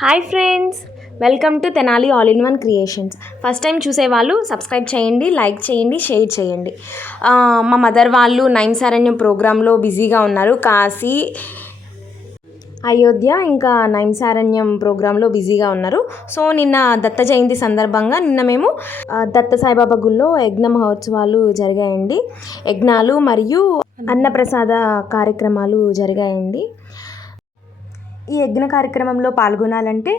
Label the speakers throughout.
Speaker 1: Hi friends welcome to Tenali all in one creations. First time చూసేవాళ్ళు subscribe చేయండి like చేయండి share చేయండి. మా మదర్ వాళ్ళు నైమ్సారణ్యం ప్రోగ్రాంలో బిజీగా ఉన్నారు. కాశీ అయోధ్య ఇంకా నైంసారణ్యం ప్రోగ్రాంలో బిజీగా ఉన్నారు. సో నిన్న దత్త జయంతి సందర్భంగా నిన్న మేము దత్త సాయిబాబా గుళ్ళో యజ్ఞ మహోత్సవాలు జరిగాయండి. యజ్ఞాలు మరియు అన్నప్రసాద కార్యక్రమాలు జరిగాయండి. ఈ యజ్ఞ కార్యక్రమంలో పాల్గొనాలంటే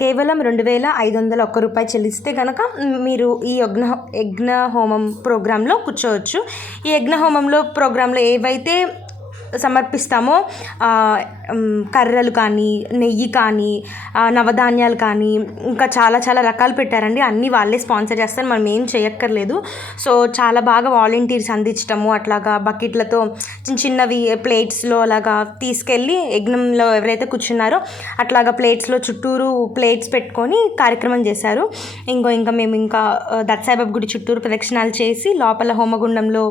Speaker 1: కేవలం రెండు వేల ఐదు వందల ఒక్క రూపాయి చెల్లిస్తే కనుక మీరు ఈ యజ్ఞ యజ్ఞ హోమం ప్రోగ్రాంలో కూర్చోవచ్చు. ఈ యజ్ఞ హోమంలో ప్రోగ్రాంలో ఏవైతే సమర్పిస్తామో కర్రలు కానీ నెయ్యి కానీ నవధాన్యాలు కానీ ఇంకా చాలా చాలా రకాలు పెట్టారండి. అన్నీ వాళ్ళే స్పాన్సర్ చేస్తారు. మనం ఏం చేయక్కర్లేదు. సో చాలా బాగా వాలంటీర్స్ అందించటము అట్లాగా బకెట్లతో చిన్న చిన్నవి ప్లేట్స్లో అలాగా తీసుకెళ్ళి యజ్ఞంలో ఎవరైతే కూర్చున్నారో అట్లాగా ప్లేట్స్లో చుట్టూరు ప్లేట్స్ పెట్టుకొని కార్యక్రమం చేశారు. ఇంకో ఇంకా మేము ఇంకా దత్సాయిబాబు గుడి చుట్టూరు ప్రదక్షిణాలు చేసి లోపల హోమగుండంలో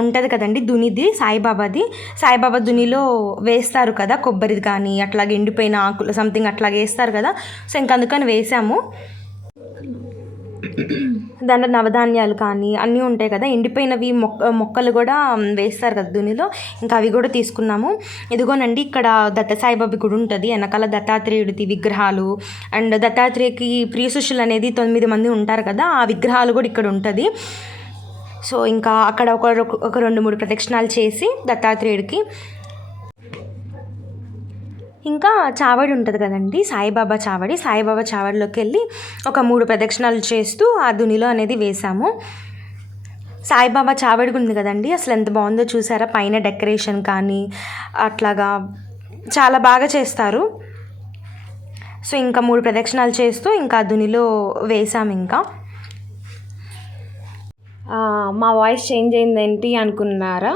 Speaker 1: ఉంటుంది కదండి దునిది సాయిబాబాది. సాయిబాబా దునిలో వేస్తారు కదా కొబ్బరిది కానీ అట్లాగే ఎండిపోయిన ఆకులు సంథింగ్ అట్లాగే వేస్తారు కదా. సో ఇంక అందుకని వేసాము. దాంట్లో నవధాన్యాలు కానీ అన్నీ ఉంటాయి కదా. ఎండిపోయినవి మొక్క మొక్కలు కూడా వేస్తారు కదా దునిలో ఇంకా అవి కూడా తీసుకున్నాము. ఇదిగోనండి ఇక్కడ దత్తసాయిబాబి గుడి ఉంటుంది. వెనకాల దత్తాత్రేయుడిది విగ్రహాలు. అండ్ దత్తాత్రేయకి ప్రియ శిష్యులు అనేది తొమ్మిది మంది ఉంటారు కదా. ఆ విగ్రహాలు కూడా ఇక్కడ ఉంటుంది. సో ఇంకా అక్కడ ఒక ఒక రెండు మూడు ప్రదక్షిణాలు చేసి దత్తాత్రేయుడికి ఇంకా చావడి ఉంటుంది కదండి సాయిబాబా చావడి. సాయిబాబా చావడిలోకి వెళ్ళి ఒక మూడు ప్రదక్షిణాలు చేస్తూ ఆ దునిలో అనేది వేసాము. సాయిబాబా చావడి ఉంది కదండి అసలు ఎంత బాగుందో చూసారా? పైన డెకరేషన్ కానీ అట్లాగా చాలా బాగా చేస్తారు. సో ఇంకా మూడు ప్రదక్షిణాలు చేస్తూ ఇంకా ఆ దునిలో వేసాము ఇంకా. మా వాయిస్ చేంజ్ అయింది ఏంటి అనుకున్నారా?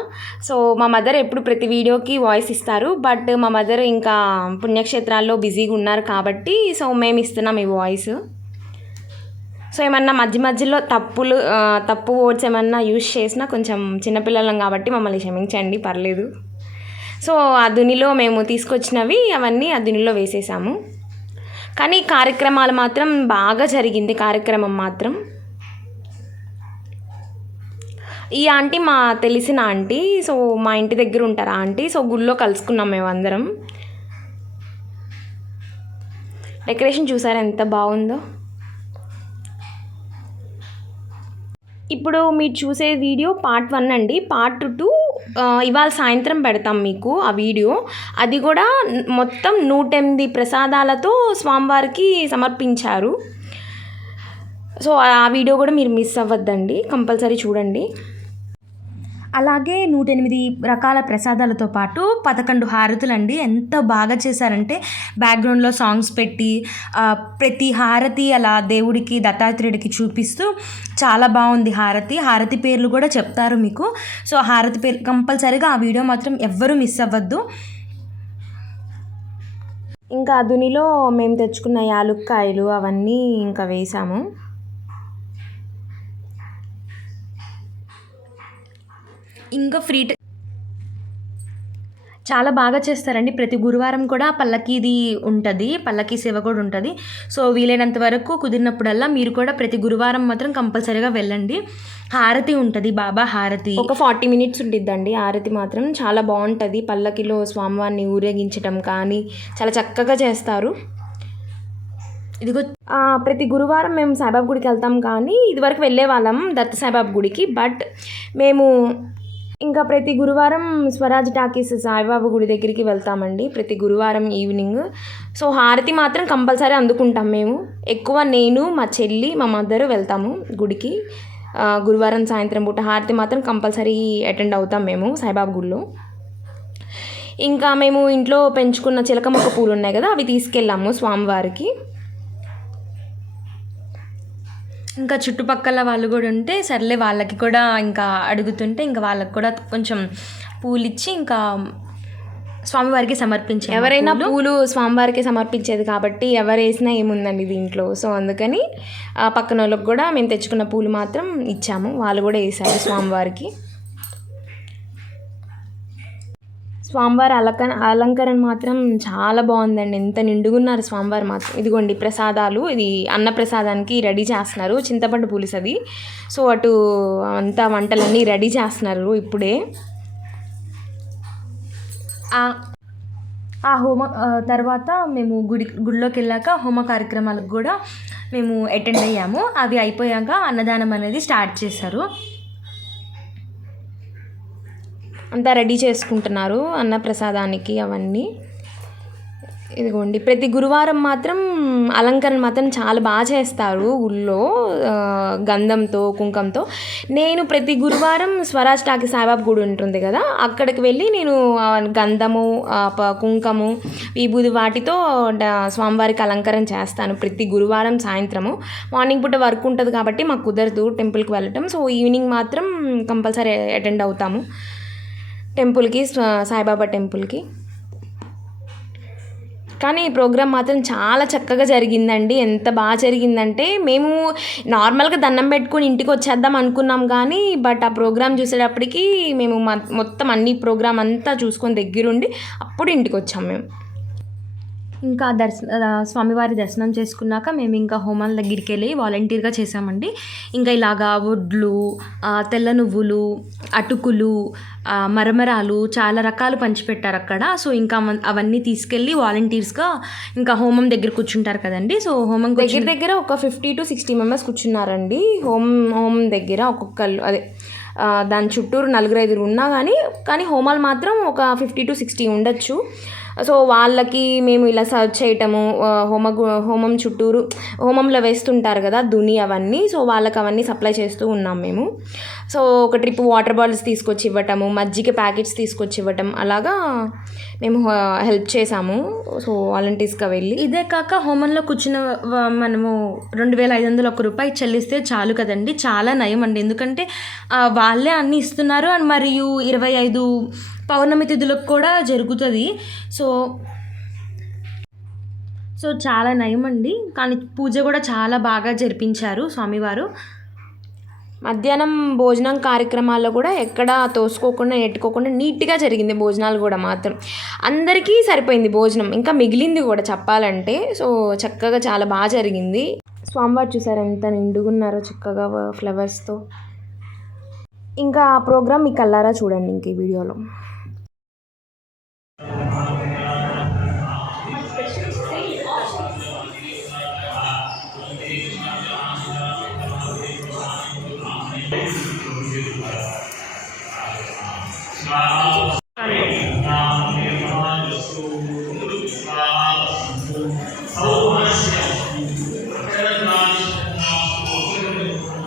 Speaker 1: సో మా మదర్ ఎప్పుడు ప్రతి వీడియోకి వాయిస్ ఇస్తారు. బట్ మా మదర్ ఇంకా పుణ్యక్షేత్రాల్లో బిజీగా ఉన్నారు కాబట్టి సో మేము ఇస్తున్నాం ఈ వాయిస్. సో ఏమన్నా మధ్య మధ్యలో తప్పులు తప్పు వర్డ్స్ ఏమన్నా యూజ్ చేసినా కొంచెం చిన్నపిల్లలం కాబట్టి మమ్మల్ని క్షమించండి పర్లేదు. సో ఆ దునిలో మేము తీసుకొచ్చినవి అవన్నీ ఆ దునిలో వేసేసాము. కానీ కార్యక్రమాలు మాత్రం బాగా జరిగింది కార్యక్రమం మాత్రం. ఈ ఆంటీ మా తెలిసిన ఆంటీ సో మా ఇంటి దగ్గర ఉంటారు ఆంటీ. సో గుళ్ళో కలుసుకున్నాం మేము అందరం. డెకరేషన్ చూసారా ఎంత బాగుందో? ఇప్పుడు మీరు చూసే వీడియో పార్ట్ వన్ అండి. పార్ట్ టూ ఇవాళ సాయంత్రం పెడతాం మీకు ఆ వీడియో. అది కూడా మొత్తం నూట ఎనిమిది ప్రసాదాలతో స్వామివారికి సమర్పించారు. సో ఆ వీడియో కూడా మీరు మిస్ అవ్వద్దండి. కంపల్సరీ చూడండి. అలాగే నూట ఎనిమిది రకాల ప్రసాదాలతో పాటు పదకొండు హారతులు అండి ఎంత బాగా చేశారంటే బ్యాక్గ్రౌండ్లో సాంగ్స్ పెట్టి ప్రతి హారతి అలా దేవుడికి దత్తాత్రేయుడికి చూపిస్తూ చాలా బాగుంది హారతి. హారతి పేర్లు కూడా చెప్తారు మీకు. సో హారతి పేరు కంపల్సరీగా ఆ వీడియో మాత్రం ఎవ్వరూ మిస్ అవ్వద్దు. ఇంకా అదునిలో మేము తెచ్చుకున్న యాలుక్కాయలు అవన్నీ ఇంకా వేసాము. ఇంకా ఫ్రీ చాలా బాగా చేస్తారండి. ప్రతి గురువారం కూడా పల్లకీది ఉంటుంది. పల్లకీ సేవ కూడా ఉంటుంది. సో వీలైనంత వరకు కుదిరినప్పుడల్లా మీరు కూడా ప్రతి గురువారం మాత్రం కంపల్సరీగా వెళ్ళండి. హారతి ఉంటుంది. బాబా హారతి. ఒక ఫార్టీ మినిట్స్ ఉంటుందండి హారతి మాత్రం చాలా బాగుంటుంది. పల్లకిలో స్వామివారిని ఊరేగించటం కానీ చాలా చక్కగా చేస్తారు. ఇదిగో ప్రతి గురువారం మేము సాయిబాబా గుడికి వెళ్తాం కానీ ఇదివరకు వెళ్ళే వాళ్ళం దత్త సాయిబాబా గుడికి. బట్ మేము ఇంకా ప్రతి గురువారం స్వరాజ్ టాకీస్ సాయిబాబు గుడి దగ్గరికి వెళ్తామండి ప్రతి గురువారం ఈవినింగ్ సో హారతి మాత్రం కంపల్సరీ అందుకుంటాం మేము. ఎక్కువ నేను మా చెల్లి మా మదరు వెళ్తాము గుడికి. గురువారం సాయంత్రం పూట హారతి మాత్రం కంపల్సరీ అటెండ్ అవుతాం మేము సాయిబాబు గుడిలో. ఇంకా మేము ఇంట్లో పెంచుకున్న చిలకమొక్క పూలు ఉన్నాయి కదా అవి తీసుకెళ్ళాము స్వామివారికి. ఇంకా చుట్టుపక్కల వాళ్ళు కూడా ఉంటే సర్లే వాళ్ళకి కూడా ఇంకా అడుగుతుంటే ఇంకా వాళ్ళకి కూడా కొంచెం పూలు ఇచ్చి ఇంకా స్వామివారికి సమర్పించాము ఎవరైనా పూలు స్వామివారికి సమర్పించేది కాబట్టి ఎవరు వేసినా ఏముందండి దీంట్లో. సో అందుకని ఆ పక్కన వాళ్ళకి కూడా మేము తెచ్చుకున్న పూలు మాత్రం ఇచ్చాము. వాళ్ళు కూడా వేసారు స్వామివారికి. స్వామివారి అలంక అలంకరణ మాత్రం చాలా బాగుందండి. ఎంత నిండుగున్నారు స్వామివారు మాత్రం. ఇదిగోండి ప్రసాదాలు ఇది అన్న ప్రసాదానికి రెడీ చేస్తున్నారు చింతపండు పులుసు అది. సో అటు అంతా వంటలన్నీ రెడీ చేస్తున్నారు ఇప్పుడే. ఆ- హోమ తర్వాత మేము గుడి గుడిలోకి వెళ్ళాక హోమ కార్యక్రమాలకు కూడా మేము అటెండ్ అయ్యాము. అవి అయిపోయాక అన్నదానం అనేది స్టార్ట్ చేశారు. అంతా రెడీ చేసుకుంటున్నారు అన్న ప్రసాదానికి అవన్నీ. ఇదిగోండి ప్రతి గురువారం మాత్రం అలంకరణ మాత్రం చాలా బాగా చేస్తారు ఊళ్ళో గంధంతో కుంకంతో. నేను ప్రతి గురువారం స్వరాజ్ టాకి సాయిబాబా గుడి ఉంటుంది కదా అక్కడికి వెళ్ళి నేను గంధము కుంకము విభూది వాటితో స్వామివారికి అలంకరణ చేస్తాను ప్రతి గురువారం సాయంత్రము. మార్నింగ్ పూట వర్క్ ఉంటుంది కాబట్టి మాకు కుదరదు టెంపుల్కి వెళ్ళటం. సో ఈవినింగ్ మాత్రం కంపల్సరీ అటెండ్ అవుతాము. టెంపుల్కి సాయిబాబా టెంపుల్కి. కానీ ఈ ప్రోగ్రామ్ మాత్రం చాలా చక్కగా జరిగిందండి. ఎంత బాగా జరిగిందంటే మేము నార్మల్గా దండం పెట్టుకుని ఇంటికి వచ్చేద్దాం అనుకున్నాం కానీ బట్ ఆ ప్రోగ్రాం చూసేటప్పటికి మేము మ- మొత్తం అన్ని ప్రోగ్రాం అంతా చూసుకొని దగ్గరుండి అప్పుడు ఇంటికి వచ్చాం మేము. ఇంకా దర్శన స్వామివారి దర్శనం చేసుకున్నాక మేము ఇంకా హోమాల దగ్గరికి వెళ్ళి వాలంటీర్గా చేసామండి ఇంకా ఇలాగా వడ్లు తెల్ల నువ్వులు అటుకులు మరమరాలు చాలా రకాలు పంచిపెట్టారు అక్కడ. సో ఇంకా అవ- అవన్నీ తీసుకెళ్ళి వాలంటీర్స్గా ఇంకా హోమం దగ్గర కూర్చుంటారు కదండి. సో హోమం దగ్గర దగ్గర ఒక ఫిఫ్టీ టు సిక్స్టీ మెంబర్స్ కూర్చున్నారండి. హోమ్ హోమం దగ్గర ఒక్కొక్కళ్ళు అదే దాని చుట్టూరు నలుగురు ఐదుగురు ఉన్నా కానీ కానీ హోమాలు మాత్రం ఒక ఫిఫ్టీ టు సిక్స్టీ ఉండొచ్చు. సో వాళ్ళకి మేము ఇలా సర్వ్ చేయటము హోమ గు- హోమం చుట్టూరు హోమంలో వేస్తుంటారు కదా దుని అవన్నీ సో వాళ్ళకి అవన్నీ సప్లై చేస్తూ ఉన్నాం మేము. సో ఒక ట్రిప్ వాటర్ బాటిల్స్ తీసుకొచ్చి ఇవ్వటము మజ్జిగ ప్యాకెట్స్ తీసుకొచ్చి ఇవ్వటం అలాగా మేము హెల్ప్ చేసాము సో వాలంటీర్స్గా వెళ్ళి. ఇదే కాక హోమంలో కూర్చున్న మనము రెండు వేల ఐదు వందలు ఒక రూపాయి చెల్లిస్తే చాలు కదండి. చాలా నయం అండి ఎందుకంటే వాళ్ళే అన్నీ ఇస్తున్నారు. అండ్ మరియు ఇరవై ఐదు పౌర్ణమి తిథులకు కూడా జరుగుతుంది. సో సో చాలా నయం అండి కానీ పూజ కూడా చాలా బాగా జరిపించారు స్వామివారు. మధ్యాహ్నం భోజనం కార్యక్రమాల్లో కూడా ఎక్కడ తోసుకోకుండా నెట్టుకోకుండా నీట్గా జరిగింది భోజనాలు కూడా మాత్రం. అందరికీ సరిపోయింది భోజనం. ఇంకా మిగిలింది కూడా చెప్పాలంటే సో చక్కగా చాలా బాగా జరిగింది. స్వామివారు చూసారు ఎంత నిండుగున్నారో చక్కగా ఫ్లవర్స్తో. ఇంకా ఆ ప్రోగ్రామ్ మీ కల్లారా చూడండి ఇంక ఈ వీడియోలో.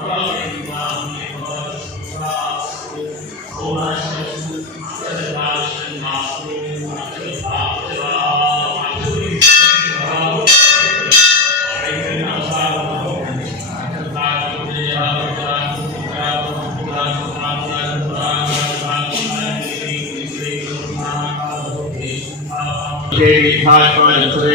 Speaker 2: Amen.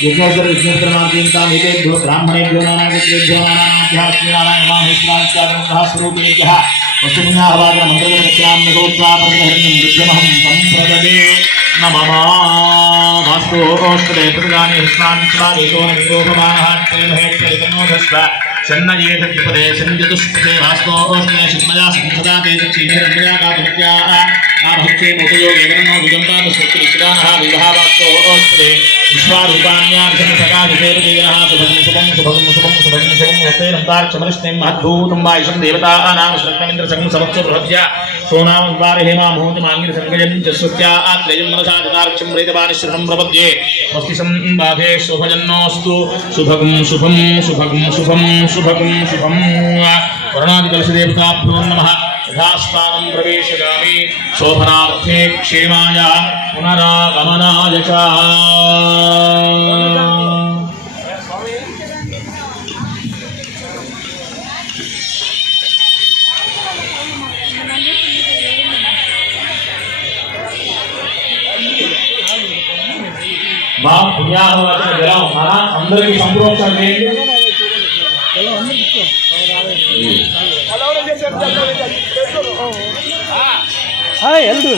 Speaker 2: विघ्नेश्वरविष्णुप्रमातीन्ताभितेभ्यो ब्राह्मणेभ्यो नानायकेभ्यो नानाभ्यास्मिनारायणमाहेश्वराचारूपेभ्यः वस्तुनियाहवाग्रमन्त्रदक्षिणाम्यगोत्रापरिहरण्यं सम्प्रददे नममास्तोष्टदे प्रतिदाने हिष्णान्तिमानेकोनमिगोभवाहात्तेभयेच्छरितनोधस्व शन्नयेतद्विपदे सञ्जतुष्पदे वास्तोष्टदे आभक्ते मोदयो రేతవానిశ్రుతం ప్రపద్యే మస్తిషం బాధే శుభజన్నోస్తు శుభగం శుభం శుభగం శుభం శుభగం శుభం వరుణాది కలశదేవతాభ్యో నమః యథాస్థానం ప్రవేశగామి శోభనార్థే క్షేమాయ పునరాగమనాయ చ మా పుణ్యాహవచన జలం మన అందరికీ సంప్రోక్షణ చేయండి
Speaker 3: ఎల్డు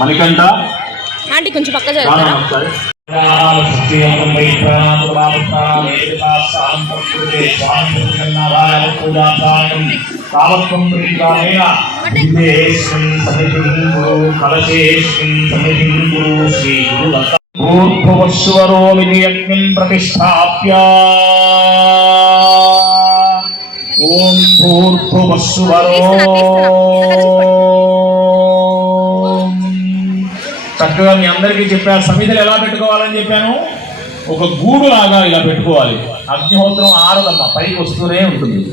Speaker 2: మణికంఠ.
Speaker 1: ఆంటీ కొంచెం పక్క జరుగుతారా?
Speaker 2: ఒకసారి సత్యం వై ప్రాణాతు బాపుతాం కామత్వం ప్రీతామేన విదేశం సమితిం గురు కలశేష్మిం సమితిం గురు శ్రీ గురు దత్త భూర్భువస్వరో వినియజ్ఞం ప్రతిష్టాప్య. ఓం భూర్భువస్వరో చక్కగా మీ అందరికీ చెప్పారు. సమిధులు ఎలా పెట్టుకోవాలని చెప్పాను? ఒక గూడు లాగా ఇలా పెట్టుకోవాలి. అగ్నిహోత్రం ఆరదమ్మ పైకి వస్తూనే ఉంటుంది.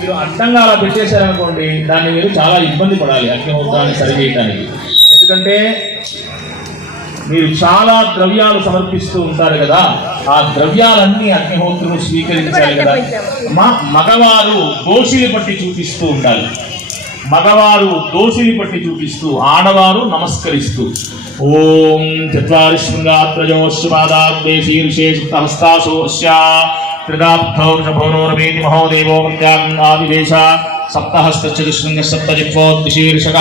Speaker 2: మీరు అడ్డంగా అలా పెట్టేశారనుకోండి దాన్ని మీరు చాలా ఇబ్బంది పడాలి అగ్నిహోత్రాన్ని సరిచేయడానికి ఎందుకంటే మీరు చాలా ద్రవ్యాలు సమర్పిస్తూ ఉంటారు కదా ఆ ద్రవ్యాలన్నీ అగ్నిహోత్రులు స్వీకరించాలి కదా. మా మగవారు దోషిని పట్టి చూపిస్తూ ఉండాలి. మగవారు దోషిని పట్టి చూపిస్తూ ఆడవారు నమస్కరిస్తూ. ఓం చత్వారి శృంగాత్రజోశ్వపాదాగ్నే శీర్షేషుతహస్తాసోస్య త్రిదాబ్ధౌ వృషభోనోరమేతి మహోదేవో ప్రత్యాగాదివేశ సప్తహస్తచతుశృంగ సప్తజిహ్వోద్శీర్షక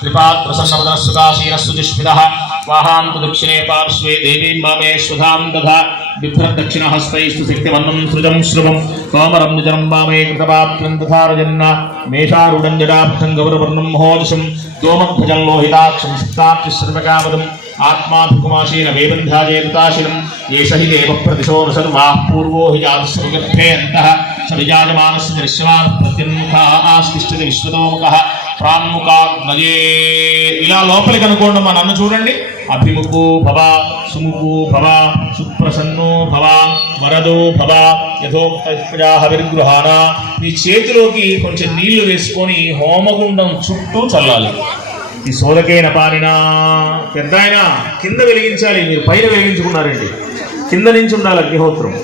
Speaker 2: త్రిపాత్రసన్నపదనస్సుకాశీనస్సు జిష్మిదः వాహాంతు దక్షిణే పార్శ్వే దేవీం వామే సుధాం దధా బిభ్రదక్షిణహస్తైస్తు శక్తివన్నం సృజం శ్రువం సోమరం నిజరం వామే కృతపాత్రం తథారజన్న మేషారుడం జడాబ్ధం గౌరవర్ణం మహోదశం దోమధ్వజం లోహితాక్షం సిద్ధాక్షి సర్వకామదం ఆత్మాభికుమాశీన వేబంధాజేతాశినం ఏష హి దేవ ప్రతిశో న పూర్వో హి జాతస్వగర్భే అంతః స విజాయమానస్య దృశ్యమాన ప్రత్యన్ముఖः ఆస్తిష్టతి విశ్వతోముఖ ప్రాన్ముఖాగ్నయే ఇలా లోపలికి అనుకోండి మా నన్ను చూడండి. అభిముఖు భవ సుముఖు భవ సుప్రసన్నో భవ వరదో భవ యథోక్తజాహ విర్గృహాన మీ చేతిలోకి కొంచెం నీళ్ళు వేసుకొని హోమగుండం చుట్టూ చల్లాలి. ఈ సోదకైన పానినా పెద్ద ఆయన కింద వెలిగించాలి. మీరు పైన వెలిగించుకున్నారండి. కింద నుంచి ఉండాలి అగ్నిహోత్రం.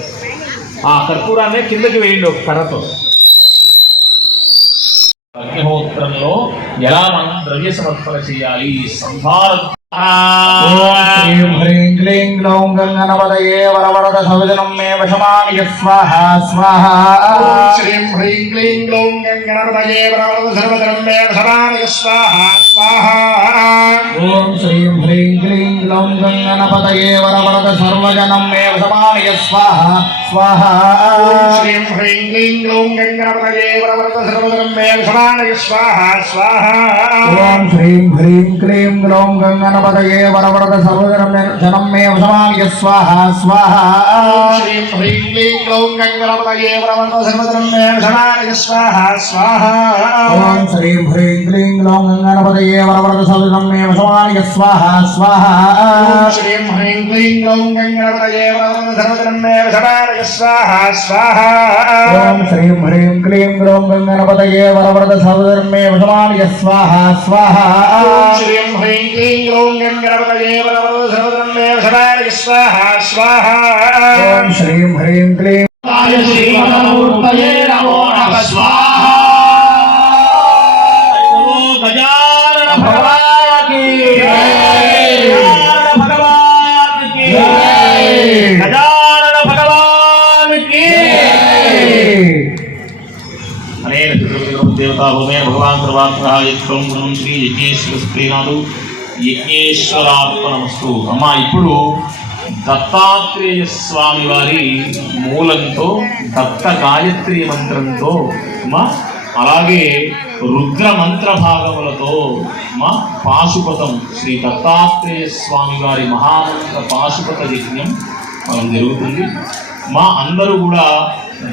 Speaker 2: ఆ కర్పూరాన్ని కిందకి వేయండి ఒక కర్రతో. అగ్నిహోత్రంలో ఎలా మనం ద్రవ్య సమర్పణ చేయాలి? సంభార
Speaker 3: హ్రీం క్లీం గ్లౌం గంగనపదయే వరవరద సవజనం మే వశమాని స్వాహ స్వాహ
Speaker 4: శ్రీం హ్రీం క్లీం గ్లౌం గంగణపతయే వరవరద సర్వధరం మే సమానయ స్వాహ స్వాహ
Speaker 3: ఓం శ్రీం హ్రీం క్లీం గ్లౌం వరవరద సర్వజనం మే స్వాహ. స్వాహ.
Speaker 4: శ్రీం హ్రీం క్లీం గ్లౌం గంగణపతయే వరవరద సర్వధరం మే సమానయ స్వాహ స్వాహ.
Speaker 3: ఓం శ్రీం హ్రీం క్లీం గ్లౌం గంగనపదయే వరవరద సర్వజనం జనం మే వశమాని స్వాహ స్వాహ.
Speaker 4: శ్రీం హ్రీం క్లీం గ్లౌం గంగణపతయే వరవరద సర్వధరం మే సమానయ స్వాహ స్వాహ.
Speaker 3: ఓం శ్రీం హ్రీం క్లీం గ్లౌం గంగనపదయే వరవరద సర్వజనం మే వశమాని స్వాహ స్వాహ.
Speaker 4: శ్రీం హ్రీం క్లీం గ్లౌం గంగణపతయే వరవరద సర్వధరం మే సమానయ స్వాహ స్వాహ.
Speaker 3: ఓం శ్రీం హ్రీం క్లీం గ్లౌం గంగనపదయే వరవరద సర్వజనం మే వశమాని స్వాహ స్వాహ
Speaker 4: శ్రీం హ్రీం క్లీం గ్లౌం గంగణపతయే వరవరద సర్వధరం మే సమానయ స్వాహ స్వాహ
Speaker 3: ఓం శ్రీం హ్రీం క్లీం
Speaker 2: శ్రీమూర్తయే నమో నమః స్వాహ దేవతాభూమే దేవతా భగవాన్ సర్వాత్మః యత్కం గుణం శ్రీ యజ్ఞేశ్వర స్త్రీనాథు యజ్ఞేశ్వరార్పణమస్తు అమ్మా ఇప్పుడు దత్తాత్రేయ స్వామి వారి మూలంతో దత్త గాయత్రి మంత్రంతో అమ్మా అలాగే రుద్ర మంత్ర భాగములతో మా పాశుపతం శ్రీ దత్తాత్రేయ స్వామి వారి మహామంత్ర పాశుపత యజ్ఞం మనం జరుగుతుంది. మా అందరూ కూడా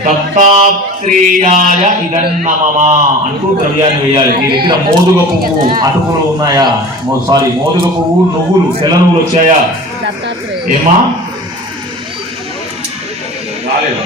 Speaker 2: దత్తాత్రేయాయ ఇదన్నమమా అంటూ ద్రవ్యాన్ని వేయాలి. మీ దగ్గర మోదుగ పువ్వు అటుకులు ఉన్నాయా? సారీ మోదుగ పువ్వు నువ్వులు తెల్ల నువ్వులు వచ్చాయా? ఏమా రాలేదా?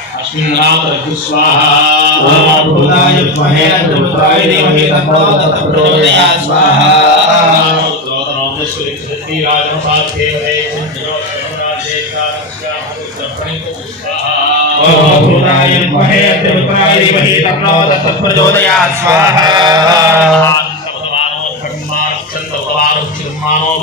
Speaker 3: ధీమహి తన్నో దత్తః ప్రచోదయాత్ స్వాహా
Speaker 2: శివాత్మో శివాం స్వాహ దేవీ శివార్తస్య దేశజీ ప్రజానో దీపతే స్వాహ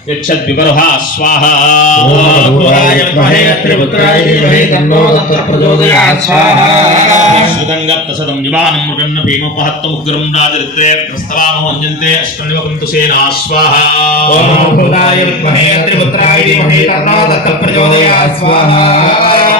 Speaker 2: स्तु रक्षाजनोदिजदेव प्रोक्त्यधातनशर्मा यच्छद्विपरुः स्वाहा
Speaker 3: भूताय विद्महे त्रिपुत्राय धीमहि तन्नो दत्तः प्रचोदयात् स्वाहा
Speaker 2: श्रुतङ्गत्तसदं युवानं मृगन्न भीमोपहत्तमुग्रं राजरित्रे प्रस्तवामो वञ्जन्ते अष्टनिवपन्तु सेना स्वाहा
Speaker 3: ॐ भूताय विद्महे त्रिपुत्राय धीमहि तन्नो दत्तः प्रचोदयात् स्वाहा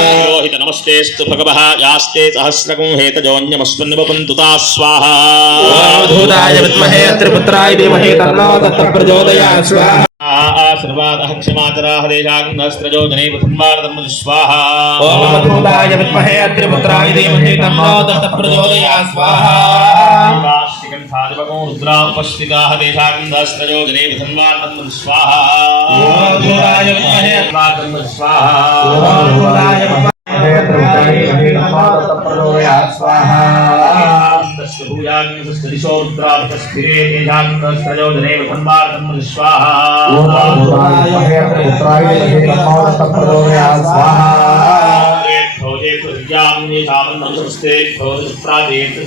Speaker 2: रोहित नमस्तेऽस्तु भगवः यास्ते सहस्रकं हेतजोऽन्यमस्मन्निवपन्तु ता स्वाहा।
Speaker 3: भूताय विद्महे त्रिपुत्राय धीमहि तन्नो प्रचोदयात् स्वाहा
Speaker 2: आशीर्वादः क्षमाचराः देशाग्नस्त्रजो जने प्रथम्बारधर्म स्वाहा।
Speaker 3: ॐ भूताय विद्महे त्रिपुत्राय धीमहि तन्नो दत्तः प्रचोदयात् स्वाहा।
Speaker 2: शिकण्ठादिपको रुद्रा उपस्थिताः देशाग्नस्त्रजो जने प्रथम्बारधर्म स्वाहा।
Speaker 3: ॐ भूताय विद्महे
Speaker 2: धर्म स्वाहा।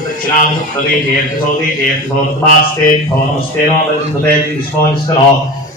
Speaker 3: దక్షిణాంశ ప్రదేశ సౌదీ సౌదీ నమస్తే నమస్తే నమస్తే నమస్తే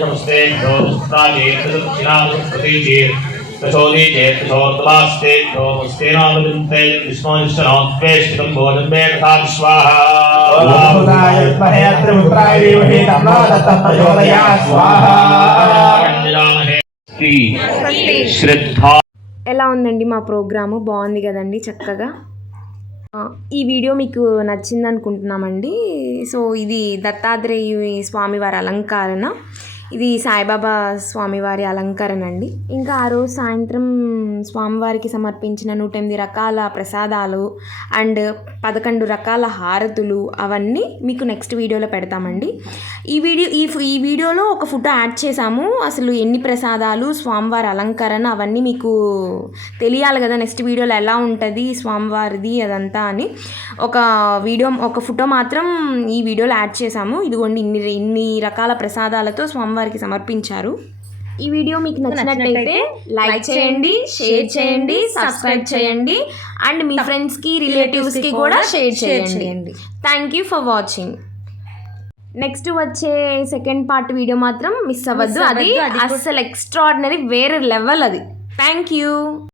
Speaker 2: भोजे तर्चेयेषां वातयमस्ते भोजप्राजेत दक्षिणां प्रदेशेत सौदे चेत भोजमास्ते भो नमस्ते नो वन्दते विष्णोस्तनो त्रिवेष्टिं भोजम्बे तां स्वाहा
Speaker 3: भूताय विद्महे त्रिपुत्राय धीमहि तन्नो दत्तः प्रचोदयात् स्वाहा
Speaker 2: ग्रेट भोजे दिव्येता पुरुषमस्ते भोजस्त्राजे दक्षिणां प्रतीचे प्रचोदी चेत प्रचोदमास्ते भोमस्ते नामदन्ते विष्णोनिष्ठनो त्वेष्टितं भोजं मे तथा स्वाहा
Speaker 3: भूताय विद्महे त्रिपुत्राय धीमहि तन्नो दत्तः प्रचोदयात् स्वाहा
Speaker 2: శ్రీ శ్రద్ధ
Speaker 1: ఎలా ఉందండి మా ప్రోగ్రాము బాగుంది కదండి చక్కగా ఆ, ఈ వీడియో మీకు నచ్చింది అనుకుంటున్నామండి సో ఇది దత్తాత్రేయ స్వామివారి అలంకరణ ఇది సాయిబాబా స్వామివారి అలంకరణ అండి. ఇంకా ఆ రోజు సాయంత్రం స్వామివారికి సమర్పించిన నూట ఎనిమిది రకాల ప్రసాదాలు అండ్ పదకొండు రకాల హారతులు అవన్నీ మీకు నెక్స్ట్ వీడియోలో పెడతామండి. ఈ వీడియో ఈ ఈ వీడియోలో ఒక ఫోటో యాడ్ చేసాము అసలు ఎన్ని ప్రసాదాలు స్వామివారి అలంకరణ అవన్నీ మీకు తెలియాలి కదా నెక్స్ట్ వీడియోలో ఎలా ఉంటుంది స్వామివారిది అదంతా అని. ఒక వీడియో ఒక ఫోటో మాత్రం ఈ వీడియోలో యాడ్ చేసాము ఇదిగోండి ఇన్ని ఇన్ని రకాల ప్రసాదాలతో స్వామివారికి సమర్పించారు. ఈ వీడియో మీకు నచ్చినట్టయితే లైక్ చేయండి షేర్ చేయండి సబ్స్క్రైబ్ చేయండి. అండ్ మీ ఫ్రెండ్స్కి రిలేటివ్స్కి కూడా షేర్ చేయండి. Thank you for watching next వచ్చే సెకండ్ పార్ట్ వీడియో మాత్రం మిస్ అవ్వద్దు. అది అస్సలు ఎక్స్ట్రాడినరీ వేరే లెవెల్ అది. Thank you